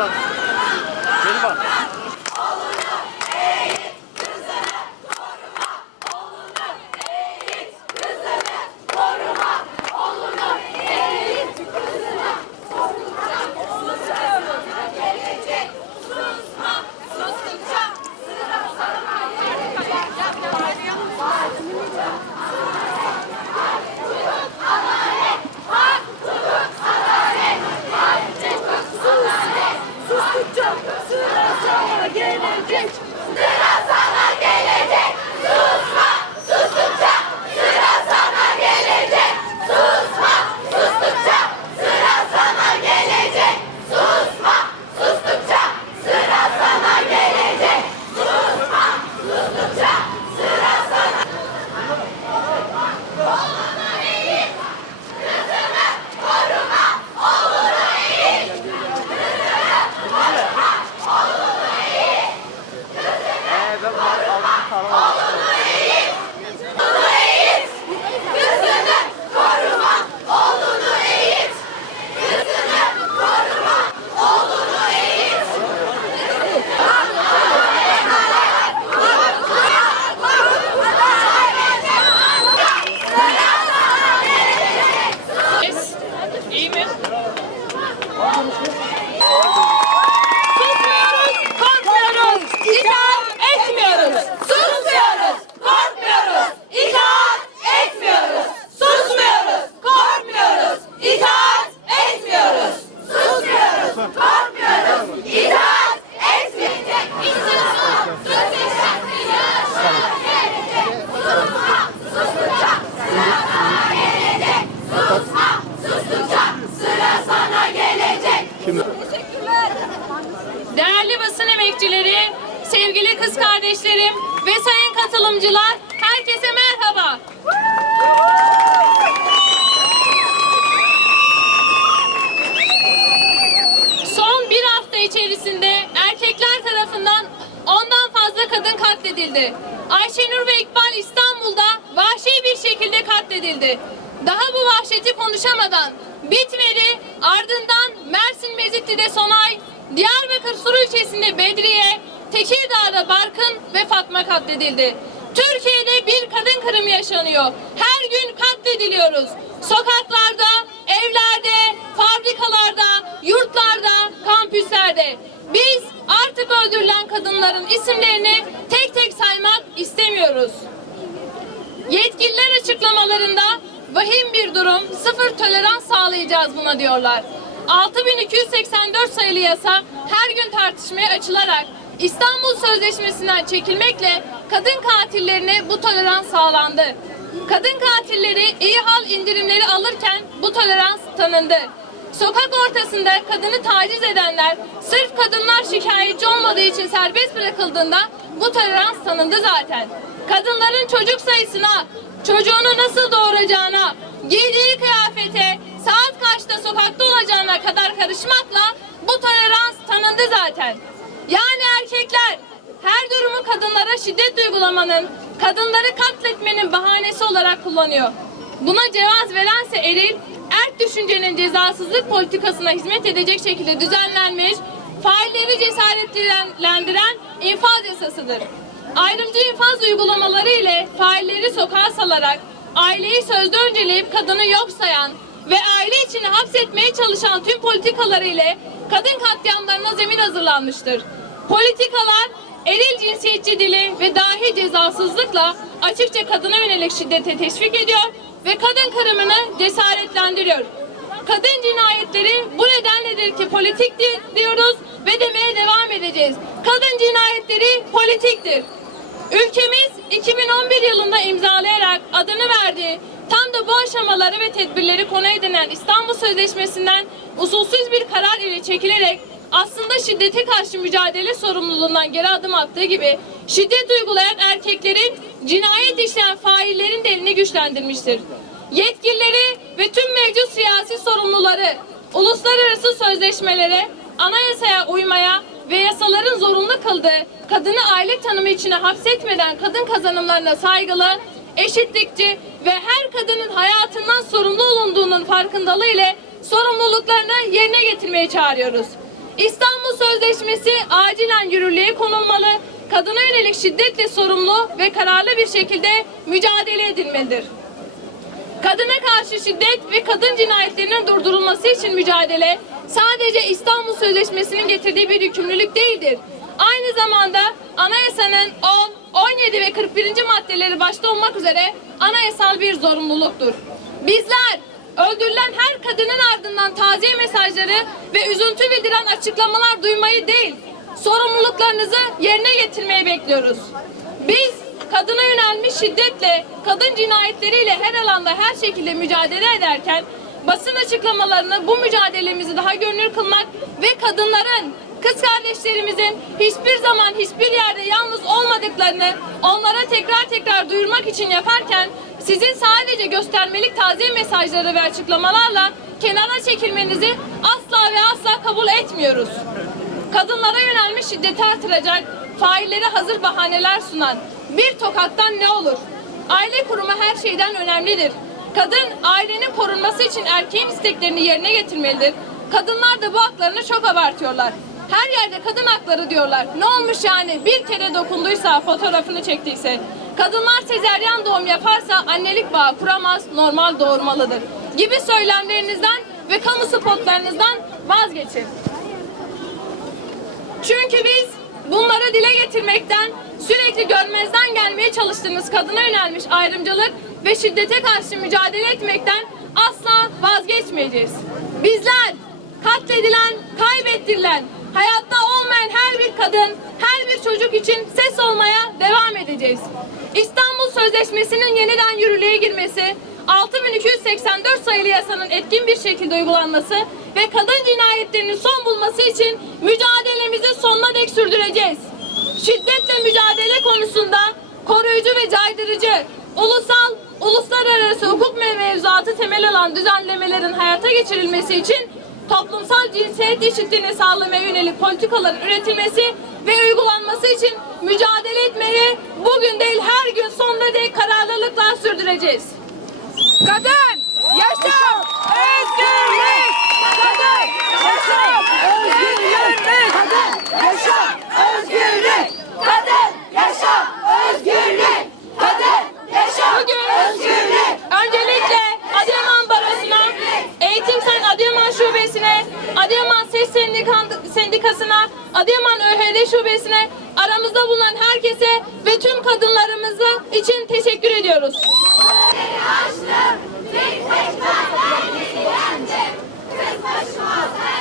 bak. Geri Здесь! Здесь! Değerli basın emekçileri, sevgili kız kardeşlerim ve sayın katılımcılar, herkese merhaba. Son bir hafta içerisinde erkekler tarafından ondan fazla kadın katledildi. Ayşenur ve İkbal İstanbul'da vahşi bir şekilde katledildi. Daha bu vahşeti konuşamadan bitmedi, ardından Mersin Mezitli'de Sonay, Diyarbakır Suru ilçesinde Bedriye, Tekirdağ'da Barkın ve Fatma katledildi. Türkiye'de bir kadın kırımı yaşanıyor. Her gün katlediliyoruz. Sokaklarda, evlerde, fabrikalarda, yurtlarda, kampüslerde. Biz artık öldürülen kadınların isimlerini tek tek saymak istemiyoruz. Yetkililer açıklamalarında vahim bir durum, sıfır tolerans sağlayacağız buna diyorlar. 6284 sayılı yasa her gün tartışmaya açılarak İstanbul Sözleşmesi'nden çekilmekle kadın katillerine bu tolerans sağlandı. Kadın katilleri iyi hal indirimleri alırken bu tolerans tanındı. Sokak ortasında kadını taciz edenler sırf kadınlar şikayetçi olmadığı için serbest bırakıldığında bu tolerans tanındı zaten. Kadınların çocuk sayısına, çocuğunu nasıl doğuracağına, giydiği kıyafete, saat kaçta sokakta olacağına kadar karışmakla bu tolerans tanındı zaten. Yani erkekler her durumu kadınlara şiddet uygulamanın, kadınları katletmenin bahanesi olarak kullanıyor. Buna cevaz verense eril, erk düşüncenin cezasızlık politikasına hizmet edecek şekilde düzenlenmiş, failleri cesaretlendiren infaz yasasıdır. Ayrımcı infaz uygulamaları ile failleri sokağa salarak, aileyi sözde önceleyip kadını yok sayan ve aile içine hapsetmeye çalışan tüm politikaları ile kadın katliamlarına zemin hazırlanmıştır. Politikalar eril cinsiyetçi dili ve dahi cezasızlıkla açıkça kadına yönelik şiddete teşvik ediyor ve kadın kırımını cesaretlendiriyor. Kadın cinayetleri bu nedenledir ki politiktir diyoruz ve demeye devam edeceğiz. Kadın cinayetleri politiktir. Ülkemiz 2011 yılında imzalayarak adını verdiği tam da bu aşamaları ve tedbirleri konu edinen İstanbul Sözleşmesi'nden usulsüz bir karar ile çekilerek aslında şiddete karşı mücadele sorumluluğundan geri adım attığı gibi şiddet uygulayan erkeklerin cinayet işleyen faillerin de elini güçlendirmiştir. Yetkilileri ve tüm mevcut siyasi sorumluları uluslararası sözleşmelere, anayasaya uymaya ve yasaların zorunlu kıldığı kadını aile tanımı içine hapsetmeden kadın kazanımlarına saygılı, eşitlikçi ve her kadının hayatından sorumlu olunduğunun farkındalığı ile sorumluluklarını yerine getirmeye çağırıyoruz. İstanbul Sözleşmesi acilen yürürlüğe konulmalı, kadına yönelik şiddetle sorumlu ve kararlı bir şekilde mücadele edilmelidir. Kadına karşı şiddet ve kadın cinayetlerinin durdurulması için mücadele sadece İstanbul Sözleşmesi'nin getirdiği bir yükümlülük değildir. Aynı zamanda anayasanın 10, 17 ve 41. maddeleri başta olmak üzere anayasal bir zorunluluktur. Bizler öldürülen her kadının ardından taziye mesajları ve üzüntü bildiren açıklamalar duymayı değil, sorumluluklarınızı yerine getirmeyi bekliyoruz. Biz kadına yönelmiş şiddetle, kadın cinayetleriyle her alanda her şekilde mücadele ederken basın açıklamalarını bu mücadelemizi daha görünür kılmak ve kadınların, kız kardeşlerimizin hiçbir zaman hiçbir yerde yalnız olmadıklarını onlara tekrar tekrar duyurmak için yaparken sizin sadece göstermelik taze mesajları ve açıklamalarla kenara çekilmenizi asla ve asla kabul etmiyoruz kadınlara yönelmiş şiddeti artıracak, faillere hazır bahaneler sunan bir tokattan ne olur? Aile kurumu her şeyden önemlidir. Kadın ailenin korunması için erkeğin isteklerini yerine getirmelidir. Kadınlar da bu haklarını çok abartıyorlar. Her yerde kadın hakları diyorlar. Ne olmuş yani bir kere dokunduysa, fotoğrafını çektiyse. Kadınlar sezeryan doğum yaparsa annelik bağı kuramaz, normal doğurmalıdır. Gibi söylemlerinizden ve kamu spotlarınızdan vazgeçin. Çünkü biz bunları dile getirmekten, sürekli görmezden gelmeye çalıştığınız kadına yönelmiş ayrımcılık ve şiddete karşı mücadele etmekten asla vazgeçmeyeceğiz. Bizler katledilen, kaybettirilen, hayatta olmayan her bir kadın, her bir çocuk için ses olmaya devam edeceğiz. İstanbul Sözleşmesi'nin yeniden yürürlüğe girmesi, 6284 sayılı yasanın etkin bir şekilde uygulanması ve kadın cinayetlerinin son bulması için mücadelemizi sonuna dek sürdüreceğiz. Şiddetle mücadele konusunda koruyucu ve caydırıcı, ulusal, uluslararası hukuk mevzuatı temel alan düzenlemelerin hayata geçirilmesi için toplumsal cinsiyet eşitliğini sağlamaya yönelik politikaların üretilmesi ve uygulanması için mücadele etmeyi bugün değil her gün sonuna dek kararlılıkla sürdüreceğiz. Kadın yaşam özgürlük. Kadın yaşam özgürlük. aramızda bulunan herkese ve tüm kadınlarımıza için teşekkür ediyoruz. Açtım, tek tek ben herkesi yendim. Kız başıma sen